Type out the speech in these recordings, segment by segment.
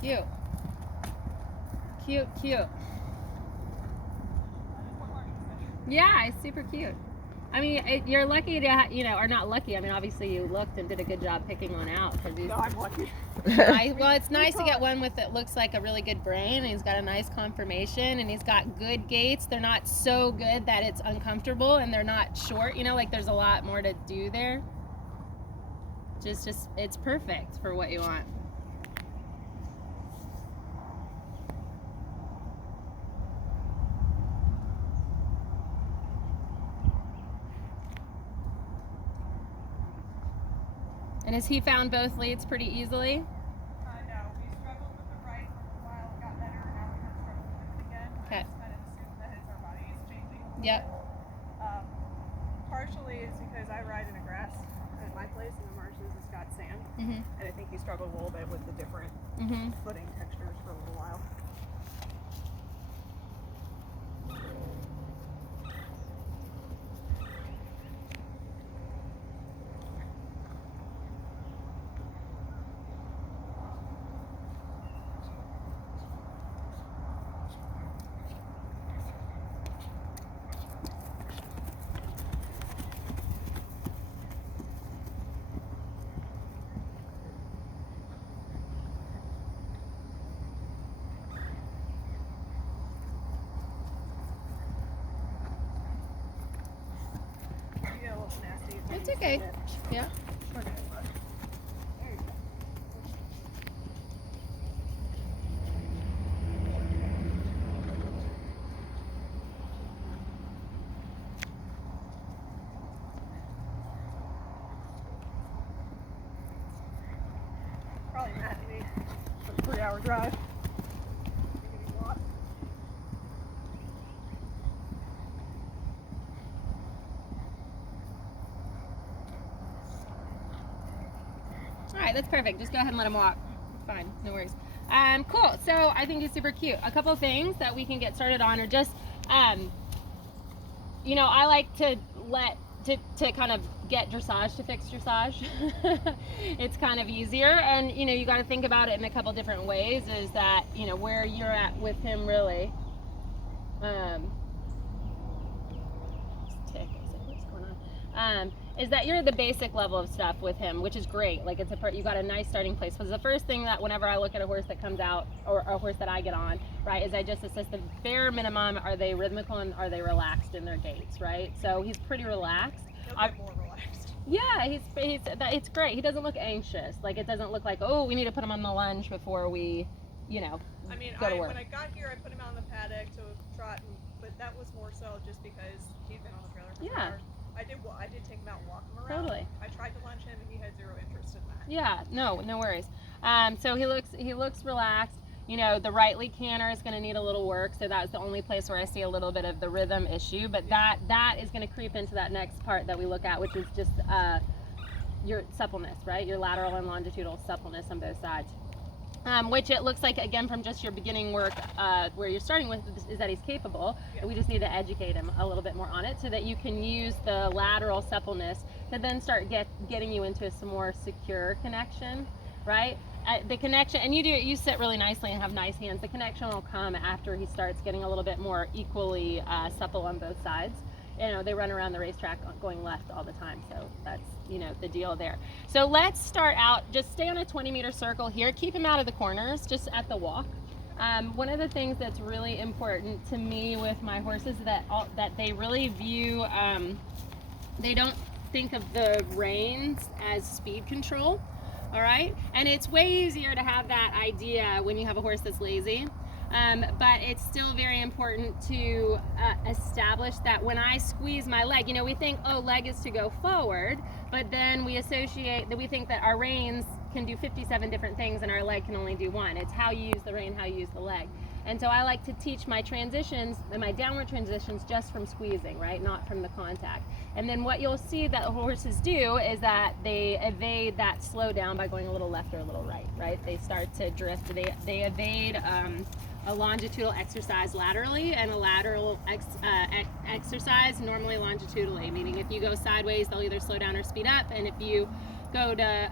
Cute. Cute, cute. Yeah, it's super cute. I mean, you're lucky to, or not lucky. I mean, obviously you looked and did a good job picking one out. No, I'm lucky. Well, it's nice to get one with that looks like a really good brain, and he's got a nice conformation, and he's got good gaits. They're not so good that it's uncomfortable, and they're not short. Like there's a lot more to do there. Just it's perfect for what you want. And has he found both leads pretty easily? No, we struggled with the right for a while, it got better, now we're struggling with it again. Okay. I just kind of assume that it's our bodies changing. Yep. Partially is because I ride in a grass at my place, and the marshes has got sand, Mm-hmm. and I think he struggled a little bit with the different footing textures for a little while. You get a little nasty. It's okay. Yeah. We're good. There you go. Probably mad at me for the 3-hour drive. All right, that's perfect. Just go ahead and let him walk. Fine, no worries. Cool. So I think he's super cute. A couple things that we can get started on are just, I like to to kind of get dressage to fix dressage. It's kind of easier, and you got to think about it in a couple different ways. Is that where you're at with him really. Tick. What's going on? Is that you're at the basic level of stuff with him, which is great. Like you got a nice starting place. Because the first thing that whenever I look at a horse that comes out, or a horse that I get on, right, is I just assess the bare minimum. Are they rhythmical and are they relaxed in their gaits, right? So he's pretty relaxed. He'll get more relaxed. Yeah, it's great. He doesn't look anxious. Like it doesn't look like, oh, we need to put him on the lunge before we, I mean, go to work. when I got here, I put him out on the paddock to trot, but that was more so just because he'd been on the trailer for 4 hours. I did take him out and walk him around. Totally. I tried to lunge him, and he had zero interest in that. Yeah, no worries. So he looks relaxed. The right leg canter is going to need a little work, so that's the only place where I see a little bit of the rhythm issue. But that is going to creep into that next part that we look at, which is just your suppleness, right? Your lateral and longitudinal suppleness on both sides. Which it looks like, again, from just your beginning work, where you're starting with, is that he's capable. Yeah. We just need to educate him a little bit more on it so that you can use the lateral suppleness to then start getting you into some more secure connection, right? The connection, and you sit really nicely and have nice hands. The connection will come after he starts getting a little bit more equally supple on both sides. They run around the racetrack going left all the time, so that's the deal there. So let's start out, just stay on a 20-meter circle here. Keep him out of the corners, just at the walk. One of the things that's really important to me with my horses is that they really view, they don't think of the reins as speed control, all right? And it's way easier to have that idea when you have a horse that's lazy. But it's still very important to establish that when I squeeze my leg, we think, oh, leg is to go forward, but then we think that our reins can do 57 different things and our leg can only do one. It's how you use the rein, how you use the leg. And so I like to teach my transitions and my downward transitions just from squeezing, right? Not from the contact. And then what you'll see that horses do is that they evade that slow down by going a little left or a little right, right? They start to drift. They evade a longitudinal exercise laterally and a lateral exercise normally longitudinally, meaning if you go sideways, they'll either slow down or speed up, and if you go to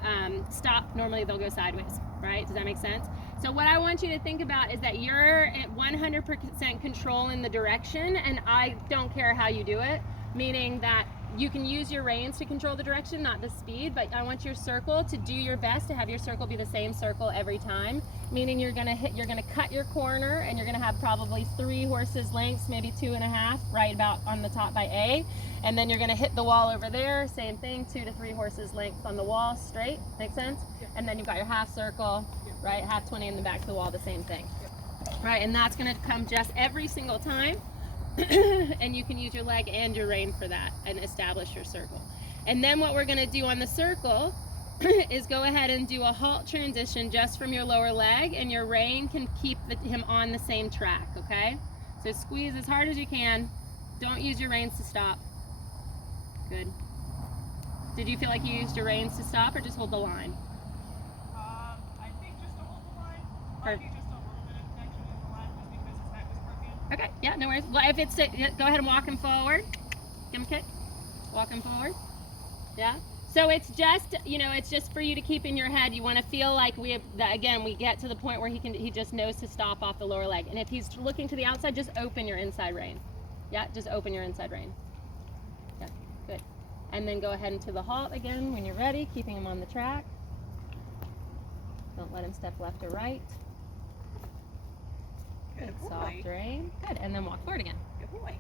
stop, normally they'll go sideways, right? Does that make sense? So what I want you to think about is that you're at 100% control in the direction, and I don't care how you do it, meaning that you can use your reins to control the direction, not the speed, but I want your circle to do your best to have your circle be the same circle every time, meaning you're gonna cut your corner, and you're gonna have probably 3 horses lengths, maybe 2.5, right about on the top by A, and then you're gonna hit the wall over there, same thing, 2 to 3 horses lengths on the wall, straight, make sense? Yeah. And then you've got your half circle, right, half 20 in the back of the wall, the same thing. Right, and that's gonna come just every single time. And you can use your leg and your rein for that and establish your circle. And then what we're going to do on the circle is go ahead and do a halt transition just from your lower leg, and your rein can keep him on the same track, okay? So squeeze as hard as you can. Don't use your reins to stop. Good. Did you feel like you used your reins to stop or just hold the line? I think just to hold the line. Perfect. Maybe just a little bit of connection in the left just because his neck was crooked. Okay, yeah, no worries. Well, if it's, go ahead and walk him forward. Give him a kick. Walk him forward. Yeah. So it's just, it's just for you to keep in your head. You want to feel like we get to the point where he just knows to stop off the lower leg. And if he's looking to the outside, just open your inside rein. Yeah, just open your inside rein. Yeah, good. And then go ahead into the halt again when you're ready, keeping him on the track. Don't let him step left or right. Good boy. Soft rein. Good. And then walk forward again. Good boy.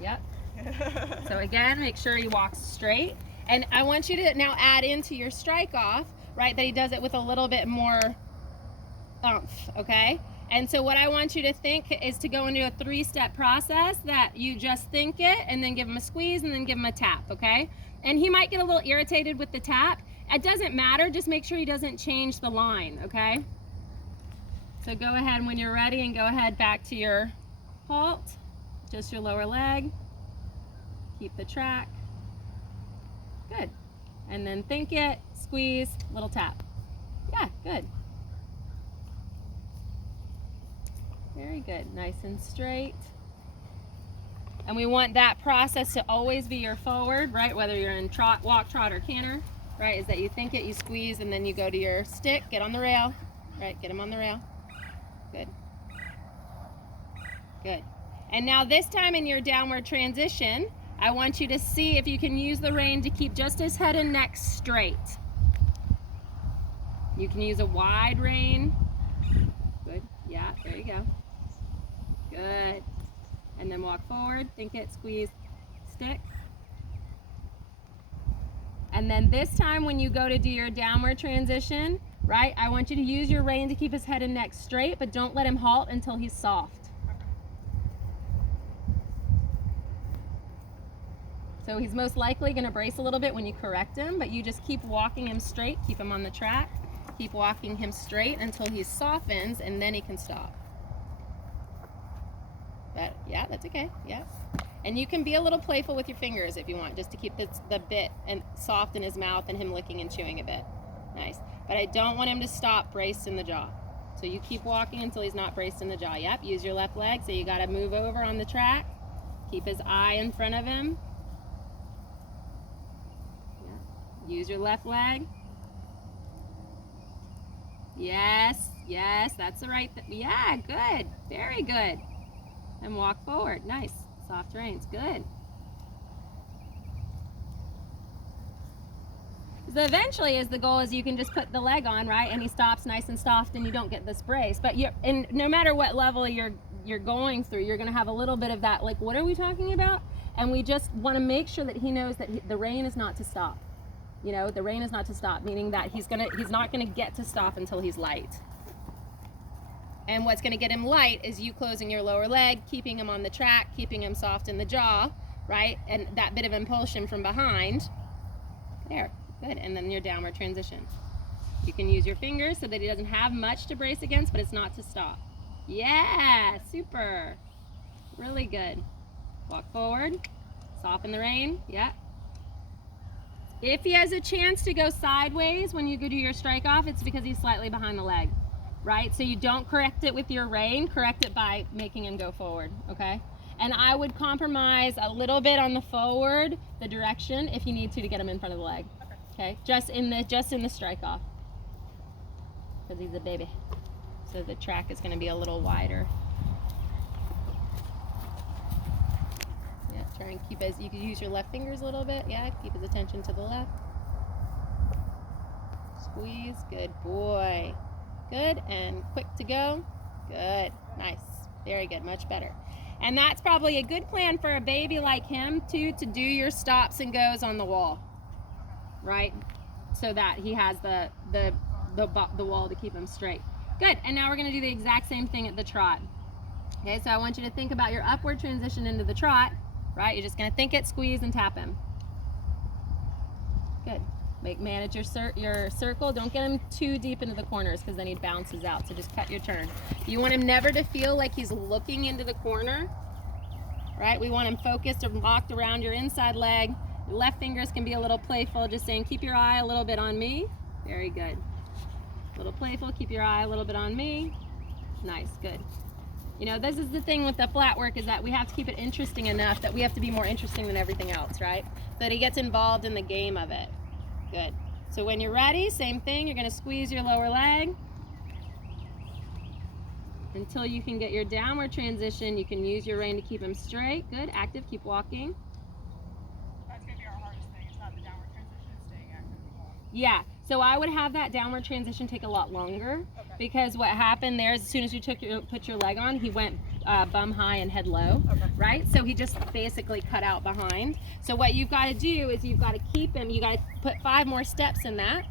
Yep. So again, make sure he walks straight. And I want you to now add into your strike off, right, that he does it with a little bit more oomph, okay? And so what I want you to think is to go into a 3-step process that you just think it and then give him a squeeze and then give him a tap, okay? And he might get a little irritated with the tap. It doesn't matter, just make sure he doesn't change the line, okay? So go ahead when you're ready and go ahead back to your halt, just your lower leg. Keep the track. Good. And then think it, squeeze, little tap. Yeah, good. Very good. Nice and straight. And we want that process to always be your forward, right? Whether you're in trot, walk, trot, or canter, right? Is that you think it, you squeeze, and then you go to your stick, get on the rail, right? Get him on the rail. Good. Good. And now this time in your downward transition, I want you to see if you can use the rein to keep just his head and neck straight. You can use a wide rein. Good. Yeah, there you go. Good. And then walk forward, think it, squeeze, stick. And then this time when you go to do your downward transition, right, I want you to use your rein to keep his head and neck straight, but don't let him halt until he's soft. So he's most likely going to brace a little bit when you correct him, but you just keep walking him straight, keep him on the track, keep walking him straight until he softens, and then he can stop. But yeah, that's okay. Yeah. And you can be a little playful with your fingers if you want, just to keep the bit and soft in his mouth and him licking and chewing a bit. Nice. But I don't want him to stop braced in the jaw. So you keep walking until he's not braced in the jaw. Yep. Use your left leg. So you got to move over on the track. Keep his eye in front of him. Use your left leg. Yes, yes, that's the right yeah, good, very good. And walk forward, nice, soft reins, good. So eventually the goal is you can just put the leg on, right, and he stops nice and soft and you don't get this brace. But and no matter what level you're going through, you're gonna have a little bit of that, like, what are we talking about? And we just wanna make sure that he knows that the rein is not to stop. The rein is not to stop, meaning that he's not gonna get to stop until he's light. And what's gonna get him light is you closing your lower leg, keeping him on the track, keeping him soft in the jaw, right? And that bit of impulsion from behind. There, good, and then your downward transition. You can use your fingers so that he doesn't have much to brace against, but it's not to stop. Yeah, super, really good. Walk forward, soften the rein, yeah. If he has a chance to go sideways when you go do your strike off, it's because he's slightly behind the leg, right? So you don't correct it with your rein, correct it by making him go forward, okay? And I would compromise a little bit on the forward, the direction, if you need to get him in front of the leg, okay? Just in the strike off. because he's a baby. So the track is going to be a little wider. Yeah, try and keep his, you can use your left fingers a little bit. Yeah, keep his attention to the left. Squeeze, good boy. Good, and quick to go. Good, nice, very good, much better. And that's probably a good plan for a baby like him too, to do your stops and goes on the wall, right? So that he has the wall to keep him straight. Good, and now we're gonna do the exact same thing at the trot. Okay, so I want you to think about your upward transition into the trot, right? You're just gonna think it, squeeze, and tap him. Good. Manage your circle. Don't get him too deep into the corners because then he bounces out. So just cut your turn. You want him never to feel like he's looking into the corner, right? We want him focused or locked around your inside leg. Your left fingers can be a little playful, just saying, keep your eye a little bit on me. Very good. A little playful, keep your eye a little bit on me. Nice, good. You know, this is the thing with the flat work, is that we have to keep it interesting enough that we have to be more interesting than everything else, right? So that he gets involved in the game of it. Good. So when you're ready, same thing, you're going to squeeze your lower leg until you can get your downward transition. You can use your rein to keep him straight. Good, active, keep walking. That's going to be our hardest thing. It's not the downward transition, it's staying active. Yeah, so I would have that downward transition take a lot longer, because what happened there is as soon as you put your leg on, he went bum high and head low, right? So he just basically cut out behind. So what you've got to do is you've got to keep him, you got to put 5 more steps in that,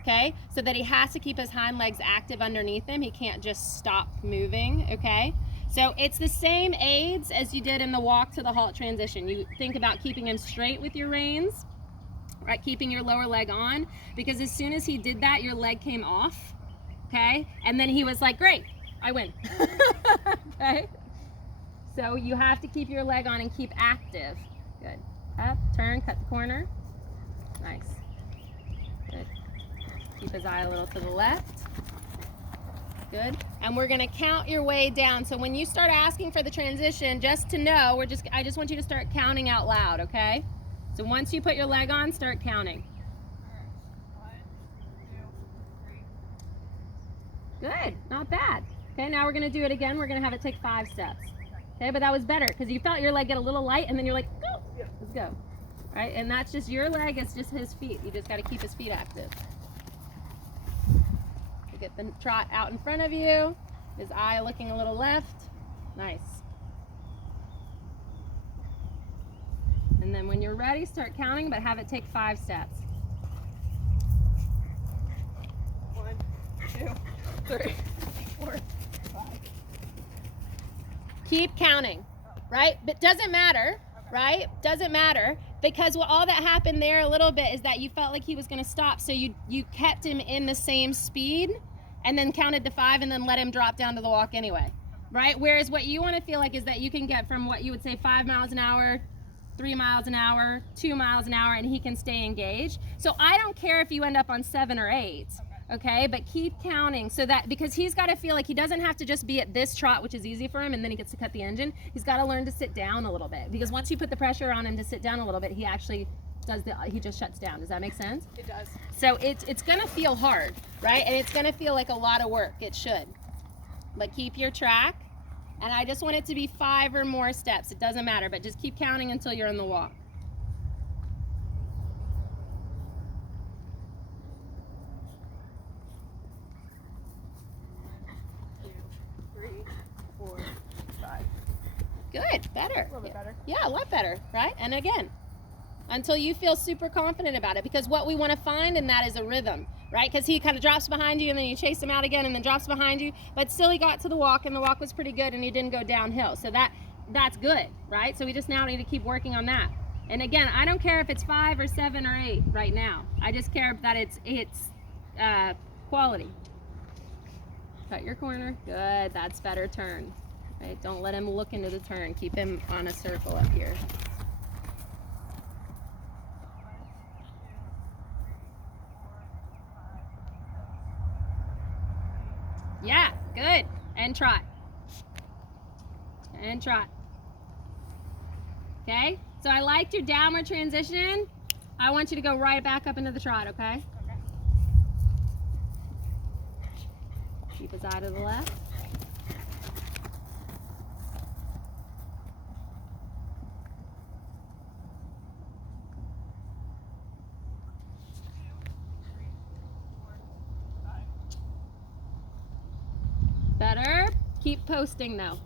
okay? So that he has to keep his hind legs active underneath him. He can't just stop moving, okay? So it's the same aids as you did in the walk to the halt transition. You think about keeping him straight with your reins, right? Keeping your lower leg on, because as soon as he did that, your leg came off, okay? And then he was like, great, I win, okay? So you have to keep your leg on and keep active. Good. Up, turn, cut the corner. Nice. Good. Keep his eye a little to the left. Good. And we're gonna count your way down. So when you start asking for the transition, just to know, I just want you to start counting out loud, okay? So once you put your leg on, start counting. All right. 1, 2, 3. Good, not bad. Okay, now we're gonna do it again. We're gonna have it take 5 steps. Okay, but that was better because you felt your leg get a little light and then you're like, go, let's go. All right, and that's just your leg, it's just his feet. You just gotta keep his feet active. You get the trot out in front of you, his eye looking a little left. Nice. And then when you're ready, start counting, but have it take 5 steps. 1, 2, 3, 4, 5. Keep counting, right? But doesn't matter, right? Doesn't matter, because what all that happened there a little bit is that you felt like he was going to stop, so you kept him in the same speed and then counted to 5 and then let him drop down to the walk anyway, right? Whereas what you want to feel like is that you can get from what you would say 5 miles an hour, 3 miles an hour, 2 miles an hour, and he can stay engaged. So I don't care if you end up on 7 or 8. Okay, but keep counting, so that, because he's got to feel like he doesn't have to just be at this trot, which is easy for him, and then he gets to cut the engine. He's got to learn to sit down a little bit, because once you put the pressure on him to sit down a little bit, he actually he just shuts down. Does that make sense? It does. So it's gonna feel hard, right? And it's gonna feel like a lot of work. It should, but keep your track. And I just want it to be 5 or more steps. It doesn't matter, but just keep counting until you're in the walk. 4, 5. Good, better. A little bit better. Yeah, a lot better, right? And again, until you feel super confident about it, because what we want to find in that is a rhythm, right? Because he kind of drops behind you and then you chase him out again and then drops behind you, but still he got to the walk and the walk was pretty good and he didn't go downhill. So that's good, right? So we just now need to keep working on that. And again, I don't care if it's 5 or 7 or 8 right now. I just care that it's quality. Cut your corner. Good, that's better. Turn. Right? Don't let him look into the turn. Keep him on a circle up here. Yeah, good. And trot. And trot. Okay? So I liked your downward transition. I want you to go right back up into the trot, okay? Keep his eye to the left. Better. Keep posting though.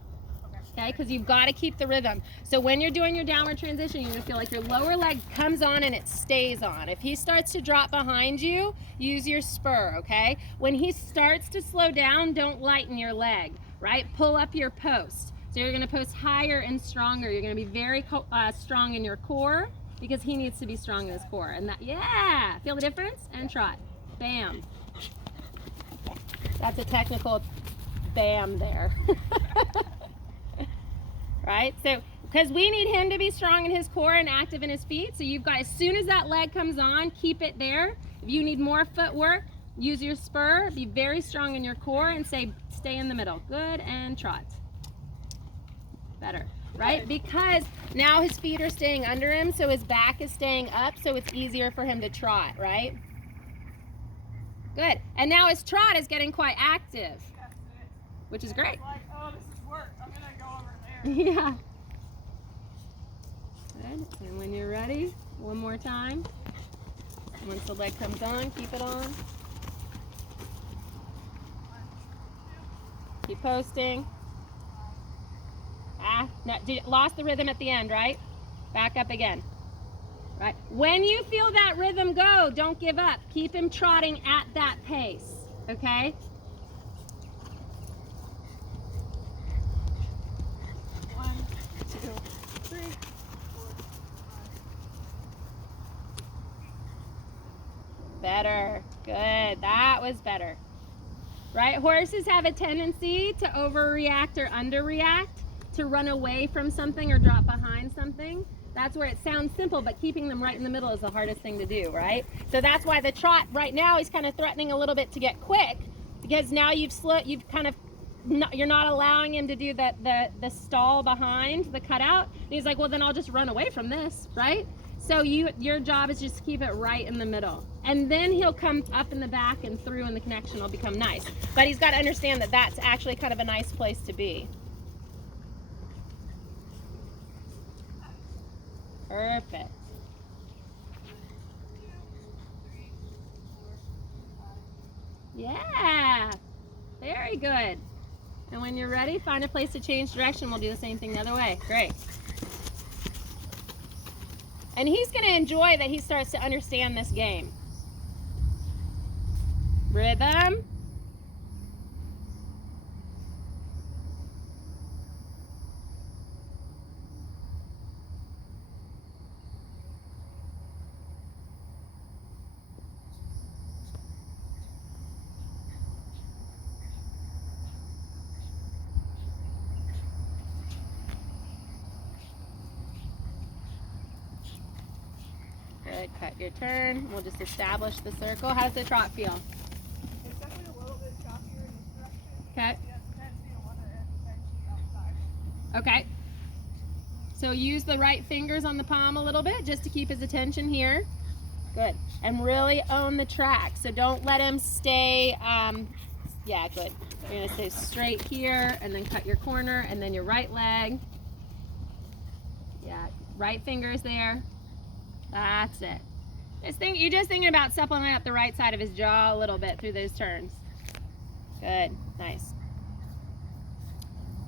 Okay, because you've got to keep the rhythm. So when you're doing your downward transition, you're going to feel like your lower leg comes on and it stays on. If he starts to drop behind you, use your spur, okay? When he starts to slow down, don't lighten your leg, right? Pull up your post. So you're going to post higher and stronger. You're going to be very strong in your core because he needs to be strong in his core. And that, yeah, feel the difference? And trot. Bam. That's a technical bam there. Right? So, because we need him to be strong in his core and active in his feet. So you've got, as soon as that leg comes on, keep it there. If you need more footwork, use your spur. Be very strong in your core and stay in the middle. Good, and trot. Better, right? Because now his feet are staying under him, so his back is staying up, so it's easier for him to trot, right? Good. And now his trot is getting quite active, Yes, it is. which is great. It's like, oh, this is work. I'm gonna go over there. Yeah. Good. And when you're ready, one more time. Once the leg comes on, keep it on. Keep posting. No, lost the rhythm at the end, right? Back up again. Right. When you feel that rhythm go, don't give up. Keep him trotting at that pace, okay? Better. Good. That was better. Right? Horses have a tendency to overreact or underreact, to run away from something or drop behind something. That's where it sounds simple, but keeping them right in the middle is the hardest thing to do, right? So that's why the trot right now, he's kind of threatening a little bit to get quick, because now you've you're not allowing him to do the stall behind the cutout. And he's like, well, then I'll just run away from this, right? So your job is just to keep it right in the middle. And then he'll come up in the back and through, and the connection will become nice. But he's got to understand that that's actually kind of a nice place to be. Perfect. Yeah, very good. And when you're ready, find a place to change direction. We'll do the same thing the other way. Great. And he's going to enjoy that he starts to understand this game. Rhythm. Good, cut your turn. We'll just establish the circle. How does the trot feel? It's definitely a little bit choppier in this direction. Okay. He has a tendency to want to attention outside. Okay. So use the right fingers on the palm a little bit just to keep his attention here. Good. And really own the track. So don't let him stay, yeah, good. You're gonna stay straight here and then cut your corner and then your right leg. Yeah, right fingers there. That's it. You're just thinking about supplementing up the right side of his jaw a little bit through those turns. Good, nice.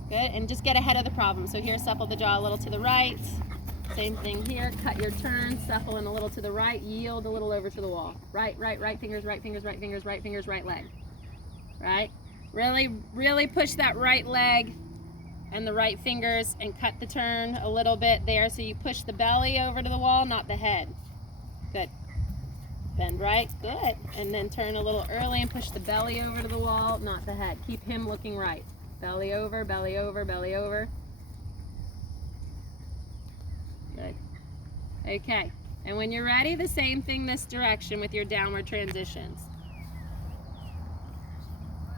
Good, and just get ahead of the problem. So here, supple the jaw a little to the right. Same thing here, cut your turn, supple in a little to the right, yield a little over to the wall. Right fingers, right fingers, right fingers, right fingers, right leg. Right? Really push that right leg and the right fingers and cut the turn a little bit there, so you push the belly over to the wall, not the head. Good. Bend right, good. And then turn a little early and push the belly over to the wall, not the head. Keep him looking right. Belly over, belly over, belly over. Good. Okay. And when you're ready, the same thing this direction with your downward transitions. 1,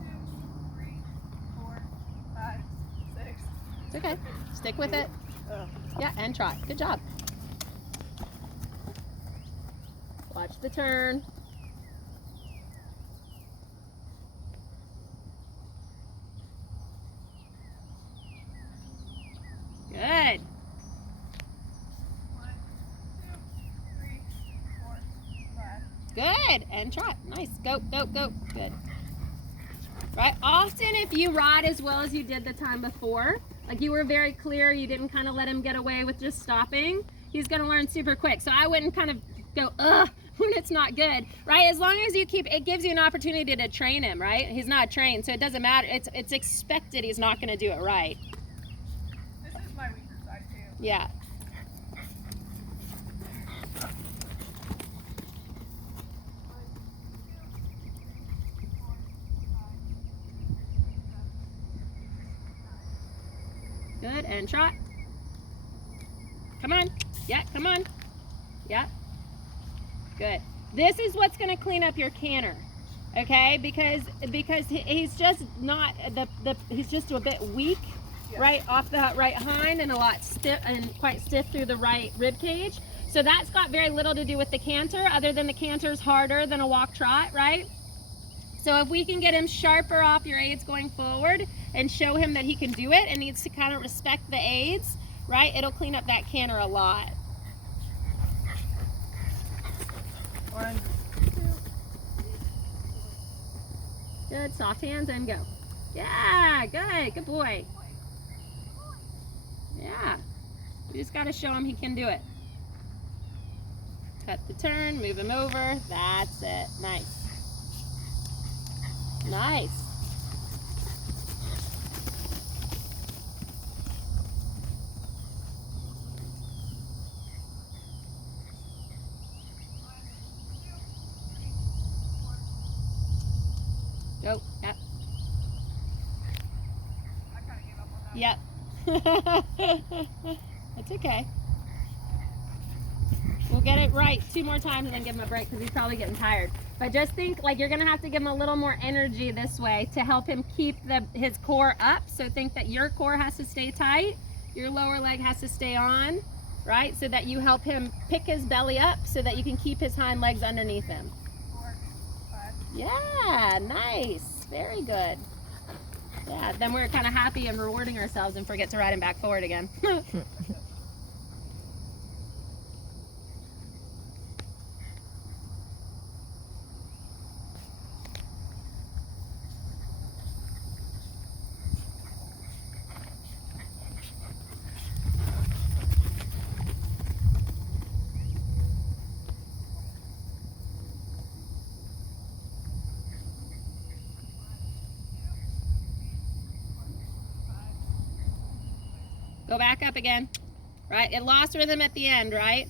2, 3, 4, 5, 6. It's okay. Stick with it. Yeah, and trot. Good job. Watch the turn. Good. And trot. Nice. Go, go, go. Good. Right? Often if you ride as well as you did the time before, like you were very clear, you didn't kind of let him get away with just stopping, he's going to learn super quick. So I wouldn't kind of go, ugh, when it's not good, right? As long as you keep, it gives you an opportunity to train him, right? He's not trained, so it doesn't matter. It's expected he's not going to do it right. This is my weaker side too. Yeah. Good, and trot. Come on. Yeah, come on. Yeah. Good. This is what's going to clean up your canter, okay? Because he's just not he's just a bit weak, yeah, right off the right hind, and a lot stiff and quite stiff through the right rib cage. So that's got very little to do with the canter, other than the canter's harder than a walk trot, right? So if we can get him sharper off your aids going forward and show him that he can do it and needs to kind of respect the aids, right? It'll clean up that canter a lot. 1, 2. Good, soft hands and go. Yeah, good boy. Yeah, you just gotta show him he can do it. Cut the turn, move him over, that's it, nice. Nice. Go. Yep. I kind of gave up on that. Yep. It's okay. We'll get it right 2 more times and then give him a break because he's probably getting tired. But just think like you're gonna have to give him a little more energy this way to help him keep his core up. So think that your core has to stay tight, your lower leg has to stay on, right? So that you help him pick his belly up so that you can keep his hind legs underneath him. 4, 5. Yeah, nice, very good. Yeah, then we're kind of happy and rewarding ourselves and forget to ride him back forward again. Go back up again, right? It lost rhythm at the end, right?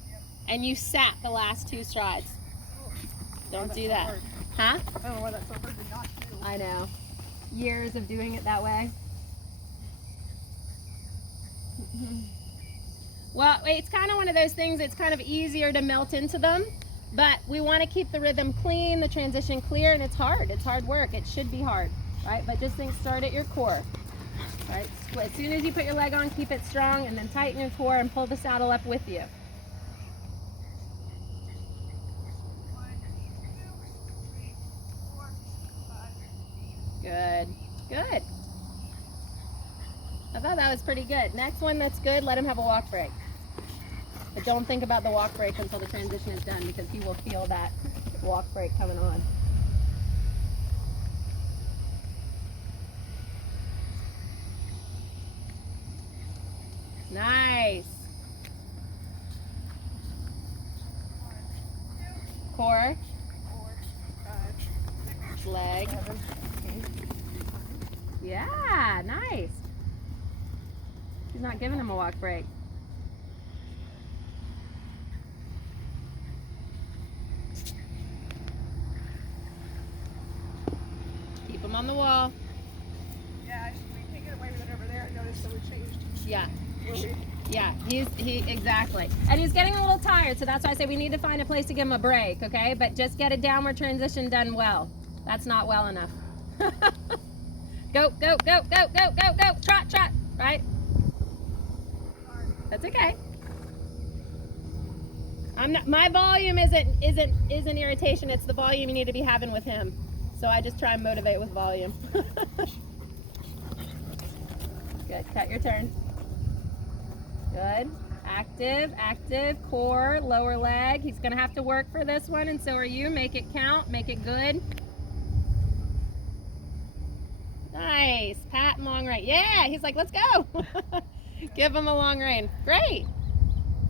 And you sat the last 2 strides. Don't do that. So huh? I don't know why that's so hard to not do. I know. Years of doing it that way. Well, it's kind of one of those things, it's kind of easier to melt into them, but we want to keep the rhythm clean, the transition clear, and it's hard. It's hard work. It should be hard, right? But just think, start at your core. Right? As soon as you put your leg on, keep it strong, and then tighten your core and pull the saddle up with you. 1, 2, 3, 4, 5. Good. Good. I thought that was pretty good. Next one that's good, let him have a walk break. But don't think about the walk break until the transition is done, because he will feel that walk break coming on. Nice. 1, 2, Core, 4, 5, 6, leg. 7, 8. Yeah, nice. She's not giving him a walk break. Keep him on the wall. Yeah, we can't get away with it over there. I noticed that we changed. Yeah. Yeah, exactly. And he's getting a little tired, so that's why I say we need to find a place to give him a break, okay? But just get a downward transition done well. That's not well enough. Go, go, go, go, go, go, go. Trot, trot, right? That's okay. My volume isn't irritation, it's the volume you need to be having with him. So I just try and motivate with volume. Good, cut your turn. Good. active core, lower leg. He's gonna have to work for this one, and so are you. Make it count, make it good. Nice, pat and long rein. Yeah, he's like, let's go. Give him a long rein. Great.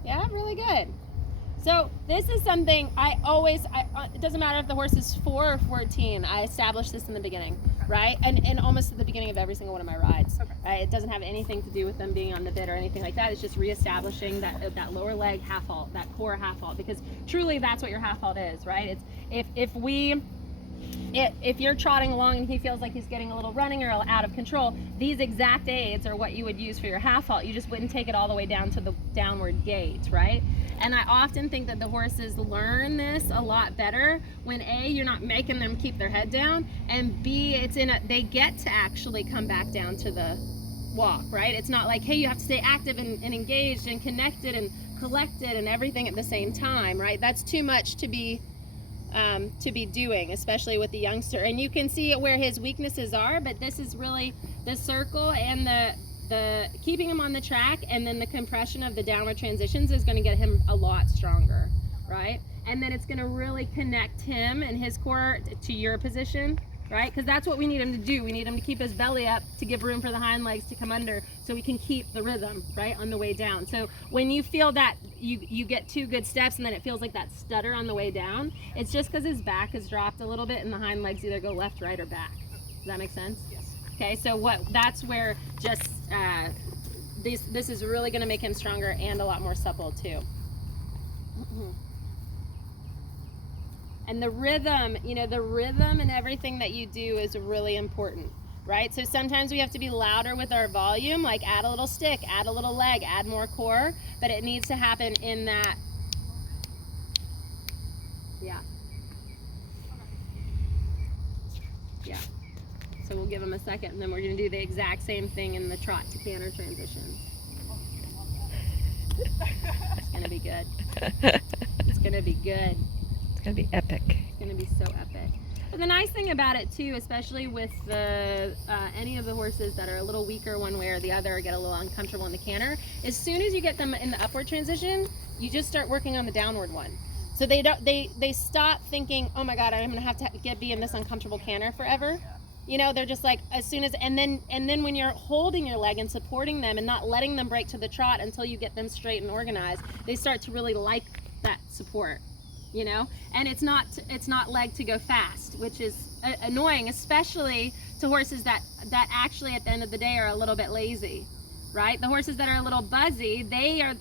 Yeah, really good. So this is something it doesn't matter if the horse is 4 or 14, I establish this in the beginning, right? And almost at the beginning of every single one of my rides, right? It doesn't have anything to do with them being on the bit or anything like that. It's just reestablishing that lower leg half halt, that core half halt, because truly that's what your half halt is, right? It's if you're trotting along and he feels like he's getting a little running or out of control, these exact aids are what you would use for your half halt. You just wouldn't take it all the way down to the downward gait, right? And I often think that the horses learn this a lot better when A, you're not making them keep their head down, and B, they get to actually come back down to the walk, right? It's not like, hey, you have to stay active and engaged and connected and collected and everything at the same time, right? That's too much to be doing, especially with the youngster. And you can see where his weaknesses are, but this is really the circle and the keeping him on the track, and then the compression of the downward transitions is going to get him a lot stronger, right? And then it's going to really connect him and his core to your position, right? Because that's what we need him to do. We need him to keep his belly up to give room for the hind legs to come under, so we can keep the rhythm, right, on the way down. So when you feel that you get 2 good steps and then it feels like that stutter on the way down, it's just because his back is dropped a little bit and the hind legs either go left, right, or back. Does that make sense? Yes. Okay, so that's where just this is really going to make him stronger and a lot more supple too. And the rhythm, the rhythm and everything that you do is really important, right? So sometimes we have to be louder with our volume, like add a little stick, add a little leg, add more core, but it needs to happen in that, yeah. Yeah. So we'll give him a second, and then we're going to do the exact same thing in the trot to canter transition. It's going to be good. It's going to be good. It's going to be epic. It's going to be so epic. But the nice thing about it too, especially with any of the horses that are a little weaker one way or the other, or get a little uncomfortable in the canter, as soon as you get them in the upward transition, you just start working on the downward one. So they stop thinking, oh my God, I'm going to have to be in this uncomfortable canter forever. They're just like, as soon as, and then when you're holding your leg and supporting them and not letting them break to the trot until you get them straight and organized, they start to really like that support, and it's not leg to go fast, which is annoying, especially to horses that actually at the end of the day are a little bit lazy, right? The horses that are a little buzzy, they are,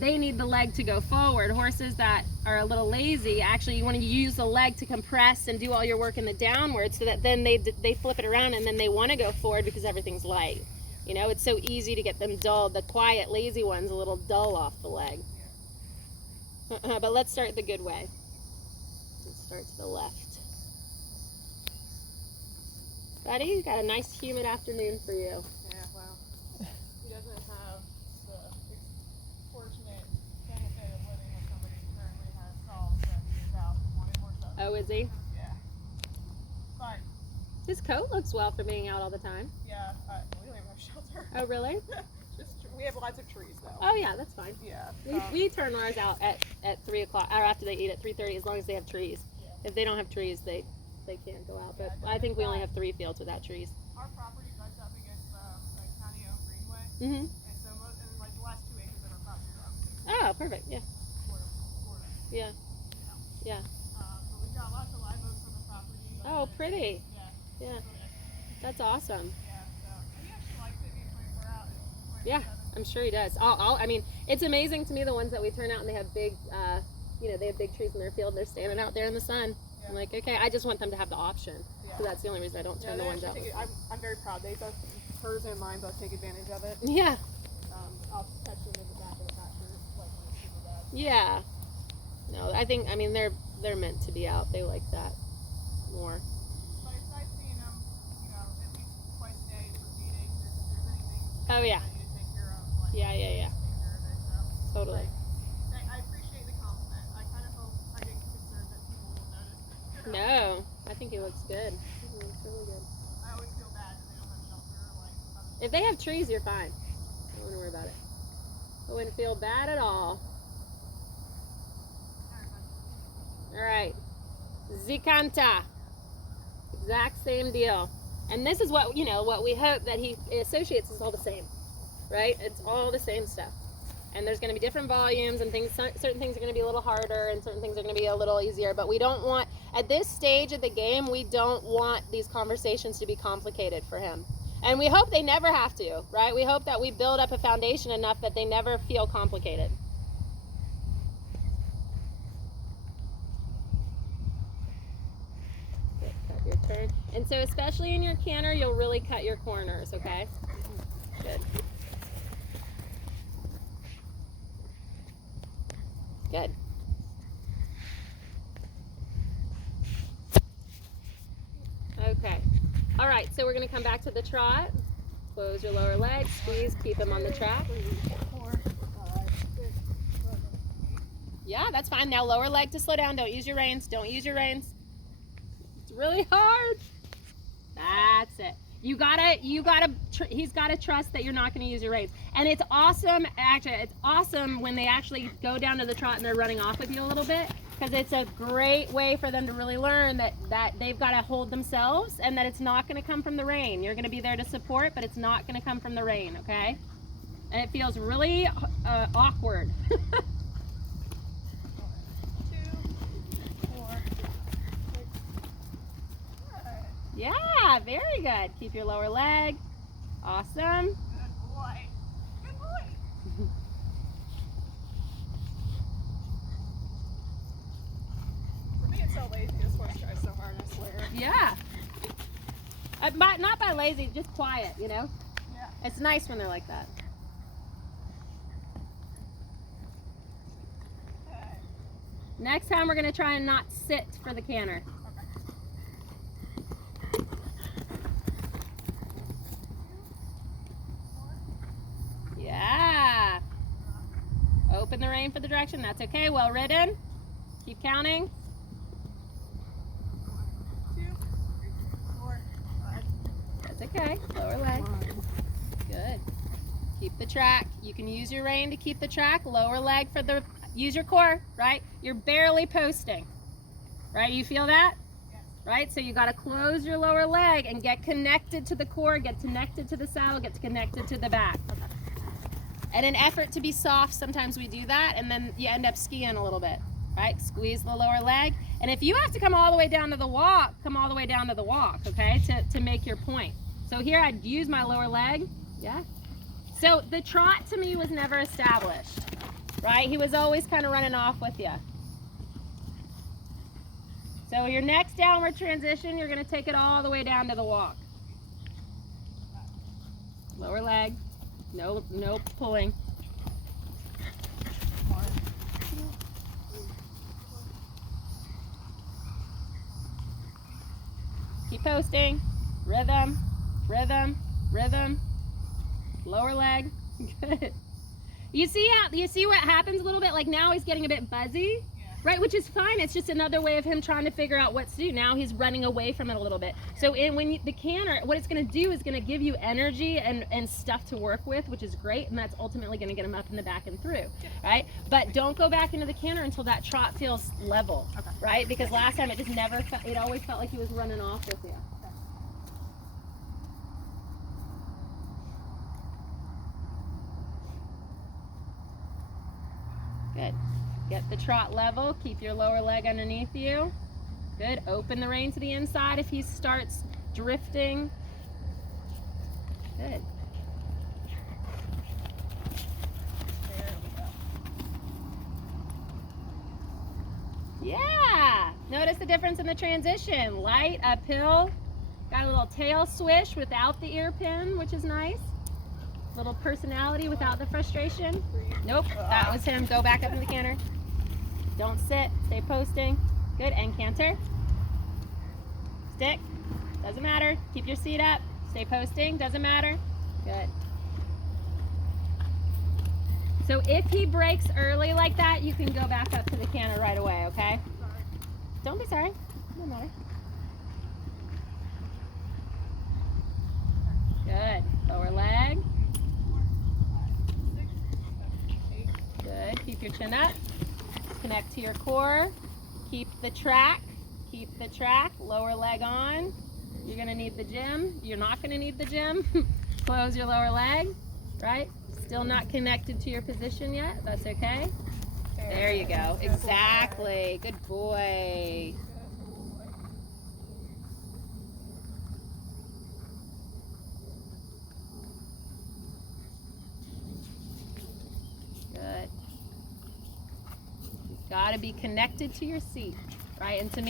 they need the leg to go forward. Horses that are a little lazy, actually you want to use the leg to compress and do all your work in the downward, so that then they flip it around and then they want to go forward because everything's light. It's so easy to get them dull. The quiet, lazy one's a little dull off the leg. But let's start the good way. Let's start to the left. Buddy, got a nice humid afternoon for you. Yeah, wow. He doesn't have the fortunate benefit of living with somebody who currently has stalls that he's out wanting more stuff. Oh, is he? Yeah. But, His coat looks well for being out all the time. yeah, we don't even have shelter. Oh, really? We have lots of trees, though. Oh, yeah, that's fine. Yeah. We turn ours out at 3 o'clock, or after they eat at 3:30, as long as they have trees. Yeah. If they don't have trees, they can't go out. But I think we only have 3 fields without trees. Our property butts up against the county-owned greenway. Mm-hmm. And so the last 2 acres of our property are Oh, perfect. Yeah. Florida. Yeah. Yeah. But we've got lots of live oaks on the property. Oh, pretty. Yeah. Yeah. That's awesome. Yeah, so he actually likes it being 24 out. Yeah, I'm sure he does. I mean, it's amazing to me, the ones that we turn out and they have big, they have big trees in their field. They're standing out there in the sun. Yeah. I'm like, okay, I just want them to have the option. Yeah. So that's the only reason I don't turn the ones out. I'm very proud. They both, hers and mine, both take advantage of it. Yeah. I'll catch them in the back of the pasture, like when it's super bad. Yeah. No, they're meant to be out. They like that more. But it's nice seeing them, at least twice a day for feeding. If there's anything Oh, yeah. that you need to take care of, like, Yeah. take care of it. So, Totally. I appreciate the compliment. I kind of hope I get concerned that people will notice it. No, I think he looks good. He looks really good. I always feel bad that they don't have shelter. If they have trees, you're fine. I don't want to worry about it. It wouldn't feel bad at all. All right. Zikanta. Exact same deal. And this is what, you know, what we hope that he associates is all the same, right? It's all the same stuff. And there's going to be different volumes and things. Certain things are going to be a little harder and certain things are going to be a little easier. But we don't want, at this stage of the game, we don't want these conversations to be complicated for him. And we hope they never have to, right? We hope that we build up a foundation enough that they never feel complicated. Good, cut your turn. And so especially in your canter, you'll really cut your corners, okay? Good. Good. Okay. All right, so we're going to come back to the trot. Close your lower leg, squeeze, keep him on the track. 4, 5, 6, 7. Yeah, that's fine. Now lower leg to slow down. Don't use your reins. Don't use your reins. It's really hard. That's it. He's got to trust that you're not going to use your reins. And it's awesome, actually, it's awesome when they actually go down to the trot and they're running off with you a little bit, because it's a great way for them to really learn that they've got to hold themselves and that it's not going to come from the rein. You're going to be there to support, but it's not going to come from the rein, okay? And it feels really awkward. 2, 4, 6. Yeah, very good. Keep your lower leg. Awesome. Good boy. Good boy. For me, it's so lazy. This horse tries so hard, I swear. Yeah. Not by lazy, just quiet, you know? Yeah. It's nice when they're like that. Okay. Next time we're going to try and not sit for the canter. Yeah. Open the rein for the direction. That's okay. Well ridden. Keep counting. 2, 3, 4, 5. That's okay. Lower leg. Good. Keep the track. You can use your rein to keep the track. Lower leg for the, use your core, right? You're barely posting, right? You feel that? Yes. Right? So you got to close your lower leg and get connected to the core, get connected to the saddle, get connected to the back. In an effort to be soft, sometimes we do that, and then you end up skiing a little bit, right? Squeeze the lower leg. And if you have to come all the way down to the walk, come all the way down to the walk, okay, to make your point. So here I'd use my lower leg, yeah? So the trot to me was never established, right? He was always kind of running off with you. So your next downward transition, you're gonna take it all the way down to the walk. Lower leg. No pulling. 1, 2, Keep posting. Rhythm, rhythm, rhythm. Lower leg. Good. You see what happens a little bit? Like now he's getting a bit buzzy. Right, which is fine. It's just another way of him trying to figure out what to do. Now he's running away from it a little bit. So the canter, what it's going to do is going to give you energy and stuff to work with, which is great, and that's ultimately going to get him up in the back and through, right? But don't go back into the canter until that trot feels level, right? Because last time it just never felt, it always felt like he was running off with you. Good. Get the trot level, keep your lower leg underneath you. Good, open the rein to the inside if he starts drifting. Good. there we go. Yeah, notice the difference in the transition. Light, uphill, got a little tail swish without the ear pin, which is nice. Little personality without the frustration. Nope, that was him. Go back up in the canter. Don't sit, stay posting. Good, and canter. Stick, doesn't matter. Keep your seat up, stay posting, doesn't matter. Good. So if he breaks early like that, you can go back up to the canter right away, okay? Sorry. Don't be sorry, no matter. Good, lower leg. 4, 5, 6, 7. Good. Keep your chin up. Connect to your core. Keep the track. Keep the track. Lower leg on. You're going to need the gym. You're not going to need the gym. Close your lower leg. Right? Still not connected to your position yet. That's okay. There you go. Exactly. Good boy. Good. You've got to be connected to your seat, right? And to me,